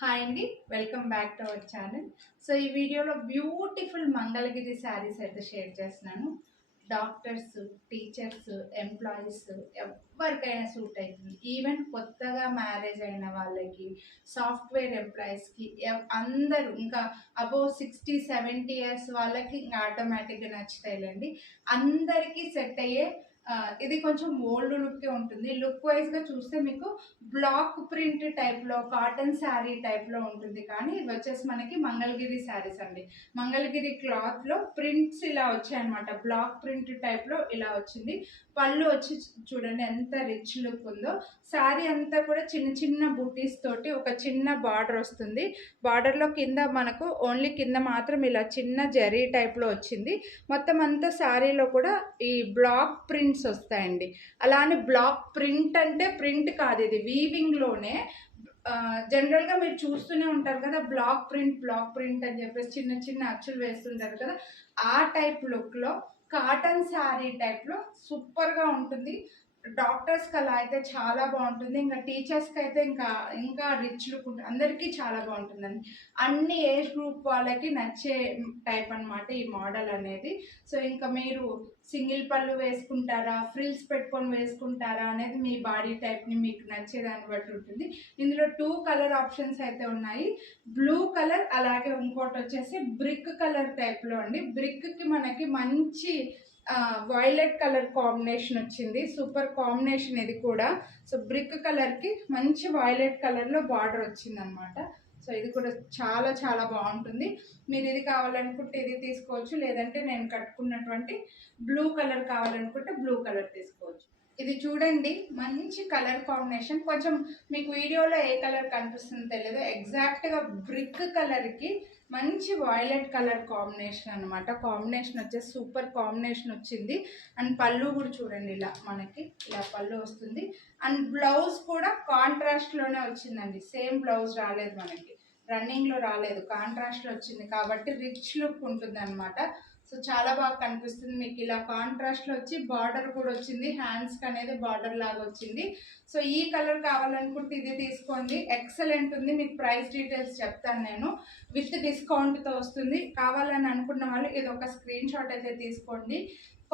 Hi అండి, welcome back to our channel. So ఈ వీడియోలో బ్యూటిఫుల్ మంగళగిరి శారీస్ అయితే షేర్ చేస్తున్నాను. డాక్టర్స్, టీచర్స్, ఎంప్లాయీస్ ఎవరికైనా సూట్ అవుతుంది. ఈవెన్ కొత్తగా మ్యారేజ్ అయిన వాళ్ళకి, సాఫ్ట్వేర్ ఎంప్లాయీస్కి, అందరూ ఇంకా అబోవ్ 60-70 ఇయర్స్ వాళ్ళకి ఇంకా ఆటోమేటిక్గా నచ్చుతాయిలేండి. అందరికీ సెట్ అయ్యే ఇది కొంచెం ఓల్డ్ లుక్కే ఉంటుంది. లుక్ వైజ్గా చూస్తే మీకు బ్లాక్ ప్రింట్ టైప్లో, కాటన్ శారీ టైప్లో ఉంటుంది. కానీ ఇవి వచ్చేసి మనకి మంగళగిరి శారీస్ అండి. మంగళగిరి క్లాత్లో ప్రింట్స్ ఇలా వచ్చాయన్నమాట. బ్లాక్ ప్రింట్ టైప్లో ఇలా వచ్చింది. పళ్ళు వచ్చి చూడండి ఎంత రిచ్ లుక్ ఉందో. శారీ అంతా కూడా చిన్న చిన్న బూటీస్ తోటి ఒక చిన్న బార్డర్ వస్తుంది. బార్డర్లో కింద మనకు ఓన్లీ కింద మాత్రం ఇలా చిన్న జరీ టైప్లో వచ్చింది. మొత్తం అంతా శారీలో కూడా ఈ బ్లాక్ ప్రింట్స్ వస్తాయండి. అలానే బ్లాక్ ప్రింట్ అంటే ప్రింట్ కాదు, ఇది వీవింగ్లోనే. జనరల్గా మీరు చూస్తూనే ఉంటారు కదా, బ్లాక్ ప్రింట్ అని చెప్పేసి చిన్న చిన్న అచ్చులు వేస్తుంటారు కదా, ఆ టైప్ లుక్లో కాటన్ శారీ టైప్లో సూపర్గా ఉంటుంది. డాక్టర్స్కి అలా అయితే చాలా బాగుంటుంది. ఇంకా టీచర్స్కి అయితే ఇంకా రిచ్ లుక్ ఉంటుంది. అందరికీ చాలా బాగుంటుందండి. అన్ని ఏజ్ గ్రూప్ వాళ్ళకి నచ్చే టైప్ అనమాట ఈ మోడల్ అనేది. సో ఇంకా మీరు సింగిల్ పళ్ళు వేసుకుంటారా, ఫ్రిల్స్ పెట్టుకొని వేసుకుంటారా అనేది మీ బాడీ టైప్ని మీకు నచ్చేదాన్ని బట్టి ఉంటుంది. ఇందులో 2 కలర్ ఆప్షన్స్ అయితే ఉన్నాయి. బ్లూ కలర్, అలాగే ఇంకోటి వచ్చేసి బ్రిక్ కలర్ టైప్లో అండి. బ్రిక్కి మనకి మంచి వైలెట్ కలర్ కాంబినేషన్ వచ్చింది. సూపర్ కాంబినేషన్ ఇది కూడా. సో బ్రిక్ కలర్కి మంచి వైలెట్ కలర్లో బార్డర్ వచ్చింది అనమాట. సో ఇది కూడా చాలా చాలా బాగుంటుంది. మీరు ఇది కావాలనుకుంటే ఇది తీసుకోవచ్చు, లేదంటే నేను కట్టుకున్నటువంటి బ్లూ కలర్ కావాలనుకుంటే బ్లూ కలర్ తీసుకోవచ్చు. ఇది చూడండి, మంచి కలర్ కాంబినేషన్. కొంచెం మీకు వీడియోలో ఏ కలర్ కనిపిస్తుందో తెలియదు, ఎగ్జాక్ట్గా బ్రిక్ కలర్కి మంచి వైలెట్ కలర్ కాంబినేషన్ అనమాట. కాంబినేషన్ వచ్చేసి సూపర్ కాంబినేషన్ వచ్చింది. అండ్ పళ్ళు కూడా చూడండి, ఇలా మనకి ఇలా పళ్ళు వస్తుంది. అండ్ బ్లౌజ్ కూడా కాంట్రాస్ట్లోనే వచ్చిందండి. సేమ్ బ్లౌజ్ రాలేదు మనకి, రన్నింగ్లో రాలేదు, కాంట్రాస్ట్లో వచ్చింది కాబట్టి రిచ్ లుక్ ఉంటుంది అనమాట. సో చాలా బాగా కనిపిస్తుంది మీకు. ఇలా కాంట్రాస్ట్లో వచ్చి బార్డర్ కూడా వచ్చింది, హ్యాండ్స్కి అనేది బార్డర్ లాగా వచ్చింది. సో ఈ కలర్ కావాలనుకుంటే ఇది తీసుకోండి, ఎక్సలెంట్ ఉంది. మీకు ప్రైస్ డీటెయిల్స్ చెప్తాను నేను, విత్ డిస్కౌంట్తో వస్తుంది. కావాలని అనుకున్న వాళ్ళు ఇది ఒక స్క్రీన్ షాట్ అయితే తీసుకోండి.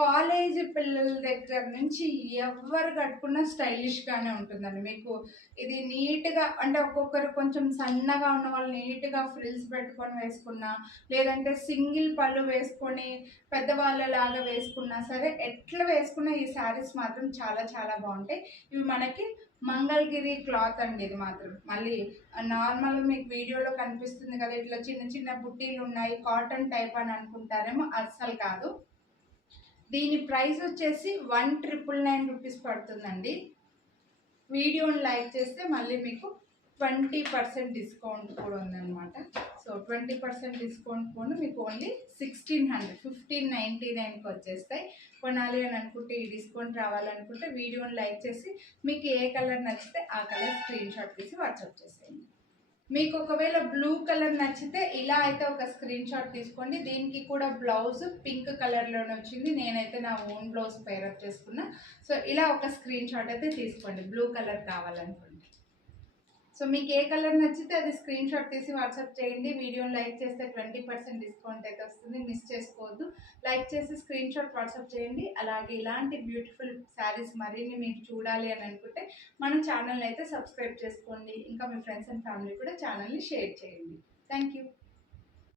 కాలేజ్ పిల్లల దగ్గర నుంచి ఎవరు కట్టుకున్నా స్టైలిష్గానే ఉంటుందండి. మీకు ఇది నీట్గా, అంటే ఒక్కొక్కరు కొంచెం సన్నగా ఉన్న వాళ్ళు నీట్గా ఫ్రిల్స్ పెట్టుకొని వేసుకున్నా, లేదంటే సింగిల్ పళ్ళు వేసుకొని పెద్దవాళ్ళలాగా వేసుకున్నా సరే, ఎట్లా వేసుకున్నా ఈ శారీస్ మాత్రం చాలా చాలా బాగుంటాయి. ఇవి మనకి మంగళగిరి క్లాత్ అండి. ఇది మాత్రం మళ్ళీ నార్మల్ మీకు వీడియోలో కనిపిస్తుంది కదా, ఇట్లా చిన్న చిన్న బుట్టీలు ఉన్నాయి కాటన్ టైప్ అని అనుకుంటారేమో, అస్సలు కాదు. దీని ప్రైస్ వచ్చేసి 1999 రూపీస్ పడుతుందండి. వీడియోని లైక్ చేస్తే మళ్ళీ మీకు 20% డిస్కౌంట్ కూడా ఉందన్నమాట. సో 20% డిస్కౌంట్ కూడా మీకు ఓన్లీ 1599కి వచ్చేస్తాయి. కొనాలి అని అనుకుంటే, ఈ డిస్కౌంట్ రావాలనుకుంటే వీడియోని లైక్ చేసి మీకు ఏ కలర్ నచ్చితే ఆ కలర్ స్క్రీన్ షాట్ తీసి వాట్సాప్ చేసేయండి. మీకు ఒకవేళ బ్లూ కలర్ నచ్చితే ఇలా అయితే ఒక స్క్రీన్ షాట్ తీసుకోండి. దీనికి కూడా బ్లౌజ్ పింక్ కలర్లోనే వచ్చింది. నేనైతే నా ఓన్ బ్లౌజ్ పేరప్ చేసుకున్నా. సో ఇలా ఒక స్క్రీన్ షాట్ అయితే తీసుకోండి బ్లూ కలర్ కావాలనుకోండి. సో మీకు ఏ కలర్ నచ్చితే అది స్క్రీన్ షాట్ తీసి వాట్సాప్ చేయండి. వీడియోని లైక్ చేస్తే 20% డిస్కౌంట్ అయితే వస్తుంది, మిస్ చేసుకోవద్దు. లైక్ చేసి స్క్రీన్ షాట్ వాట్సాప్ చేయండి. అలాగే ఇలాంటి బ్యూటిఫుల్ శారీస్ మరిన్ని మీరు చూడాలి అని అనుకుంటే మన ఛానల్ని అయితే సబ్స్క్రైబ్ చేసుకోండి. ఇంకా మీ ఫ్రెండ్స్ అండ్ ఫ్యామిలీ కూడా ఛానల్ని షేర్ చేయండి. Thank you.